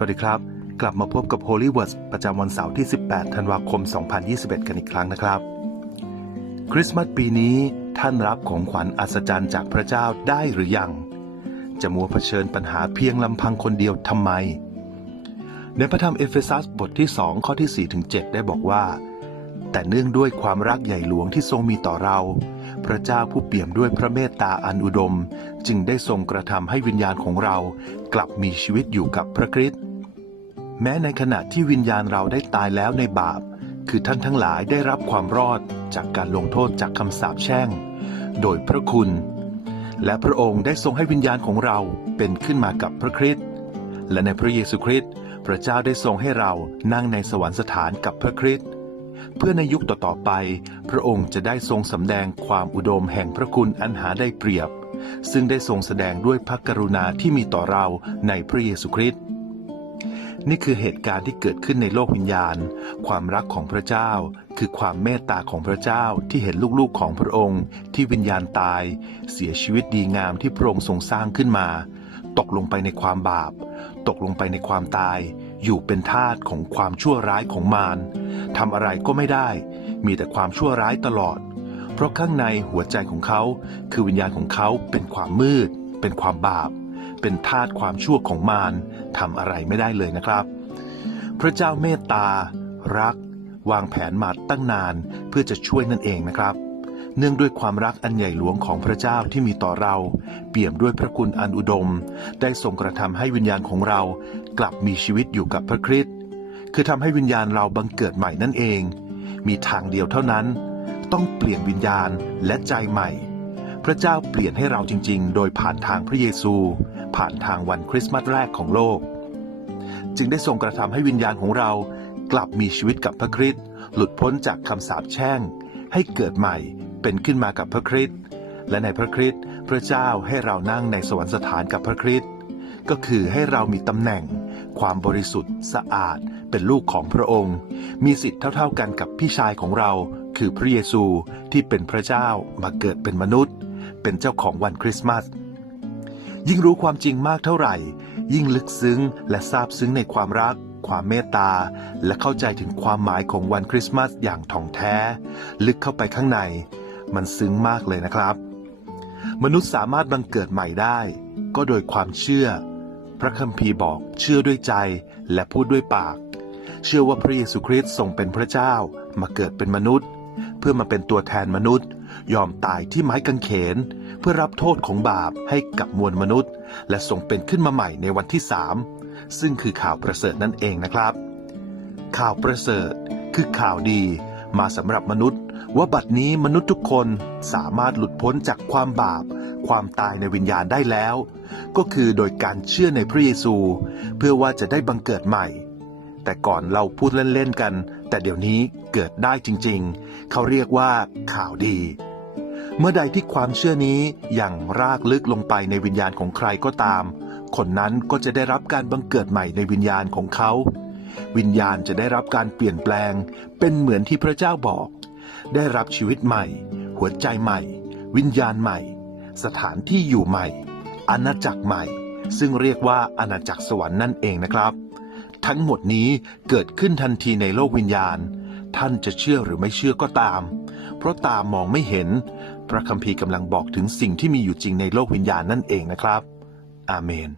สวัสดีครับ กลับมาพบกับ Holy Words ประจำวันเสาร์ที่ 18 ธันวาคม 2021 กันอีกครั้งนะครับ คริสต์มาสปีนี้ท่านรับของขวัญอัศจรรย์จากพระเจ้าได้หรือยัง จะมัวเผชิญปัญหาเพียงลำพังคนเดียวทำไม ในพระธรรมเอเฟซัสบทที่ 2 ข้อที่ 4 ถึง 7 ได้บอกว่า แต่เนื่องด้วยความรักใหญ่หลวงที่ทรงมีต่อเรา พระเจ้าผู้เปี่ยมด้วยพระเมตตาอันอุดม จึงได้ทรงกระทำให้วิญญาณของเรากลับมีชีวิตอยู่กับพระคริสต์ แม้ในขณะที่วิญญาณเราได้ตายแล้วในบาป คือท่านทั้งหลายได้รับความรอดจากการลงโทษจากคำสาปแช่ง โดยพระคุณ และพระองค์ได้ทรงให้วิญญาณของเราเป็นขึ้นมากับพระคริสต์และในพระเยซูคริสต์พระเจ้าได้ทรงให้เรานั่งในสวรรคสถานกับพระคริสต์เพื่อในยุคต่อๆไป พระองค์จะได้ทรงสำแดงความอุดมแห่งพระคุณอันหาได้เปรียบ ซึ่งได้ทรงแสดงด้วยพระกรุณาที่มีต่อเราในพระเยซูคริสต์ นี่คือเหตุการณ์ที่เกิดขึ้นในโลกวิญญาณ ความรักของพระเจ้า คือความเมตตาของพระเจ้าที่เห็นลูกๆของพระองค์ ที่วิญญาณตาย เสียชีวิตดีงามที่พระองค์ทรงสร้างขึ้นมา ตกลงไปในความบาป ตกลงไปในความตาย อยู่เป็นทาสของความชั่วร้ายของมารทำอะไรก็ไม่ได้ มีแต่ความชั่วร้ายตลอด เพราะข้างในหัวใจของเขา คือวิญญาณของเขาเป็นความมืด เป็นความบาป เป็นทาสความชั่วของมารทำอะไรไม่ได้เลยนะครับ พระเจ้าเมตตา รัก วางแผนมาตั้งนานเพื่อจะช่วยนั่นเองนะครับ เนื่องด้วยความรักอันใหญ่หลวงของพระเจ้าที่มีต่อเรา เปี่ยมด้วยพระคุณอันอุดม ได้ทรงกระทำให้วิญญาณของเรา กลับมีชีวิตอยู่กับพระคริสต์คือทำให้วิญญาณเราบังเกิดใหม่นั่นเอง มีทางเดียวเท่านั้น ต้องเปลี่ยนวิญญาณและใจใหม่พระเจ้าเปลี่ยนให้เราจริง ๆ โดยผ่านทางพระเยซู ผ่านทางวันคริสต์มาสแรกของโลก จึงได้ทรงกระทำให้วิญญาณของเรากลับมีชีวิตกับพระคริสต์หลุดพ้นจากคำสาปแช่ง ให้เกิดใหม่เป็นขึ้นมากับพระคริสต์และในพระคริสต์พระเจ้าให้เรานั่งในสวรรคสถานกับพระคริสต์ก็คือให้เรามีตำแหน่ง ความบริสุทธิ์ สะอาด เป็นลูกของพระองค์ มีสิทธิ์เท่าๆกันกับพี่ชายของเรา คือพระเยซูที่เป็นพระเจ้ามาเกิดเป็นมนุษย์ เป็นเจ้าของวันคริสต์มาส ยิ่งรู้ความจริงมากเท่าไหร่ ยิ่งลึกซึ้งและซาบซึ้งในความรัก ความเมตตา และเข้าใจถึงความหมายของวันคริสต์มาสอย่างถ่องแท้ ลึกเข้าไปข้างใน มันซึ้งมากเลยนะครับ มนุษย์สามารถบังเกิดใหม่ได้ ก็โดยความเชื่อ พระคัมภีร์บอกเชื่อด้วยใจและพูดด้วยปาก เชื่อว่าพระเยซูคริสต์ทรงเป็นพระเจ้ามาเกิดเป็นมนุษย์ เพื่อมาเป็นตัวแทนมนุษย์ ยอมตายที่ไม้กางเขน เพื่อรับโทษของบาปให้กับมวลมนุษย์ และทรงเป็นขึ้นมาใหม่ในวันที่สามซึ่งคือข่าวประเสริฐนั่นเองนะครับ ข่าวประเสริฐคือข่าวดีมาสำหรับมนุษย์ ว่าบัดนี้มนุษย์ทุกคนสามารถหลุดพ้นจากความบาป ความตายในวิญญาณได้แล้ว ก็คือโดยการเชื่อในพระเยซู เพื่อว่าจะได้บังเกิดใหม่ แต่ก่อนเราพูดเล่นๆกัน แต่เดี๋ยวนี้เกิดได้จริง ๆ เขาเรียกว่าข่าวดี เมื่อใดที่ความเชื่อนี้อย่างรากลึกลงไปในวิญญาณของใครก็ตาม คนนั้นก็จะได้รับการบังเกิดใหม่ในวิญญาณของเขา วิญญาณจะได้รับการเปลี่ยนแปลง เป็นเหมือนที่พระเจ้าบอก ได้รับชีวิตใหม่ หัวใจใหม่ วิญญาณใหม่ สถานที่อยู่ใหม่ อาณาจักรใหม่ ซึ่งเรียกว่าอาณาจักรสวรรค์นั่นเองนะครับ ทั้งหมดนี้เกิดขึ้นทันทีในโลกวิญญาณ ท่านจะเชื่อหรือไม่เชื่อก็ตาม เพราะตามองไม่เห็น พระคัมภีร์กำลังบอกถึงสิ่งที่มีอยู่จริงในโลกวิญญาณนั่นเองนะครับ อาเมน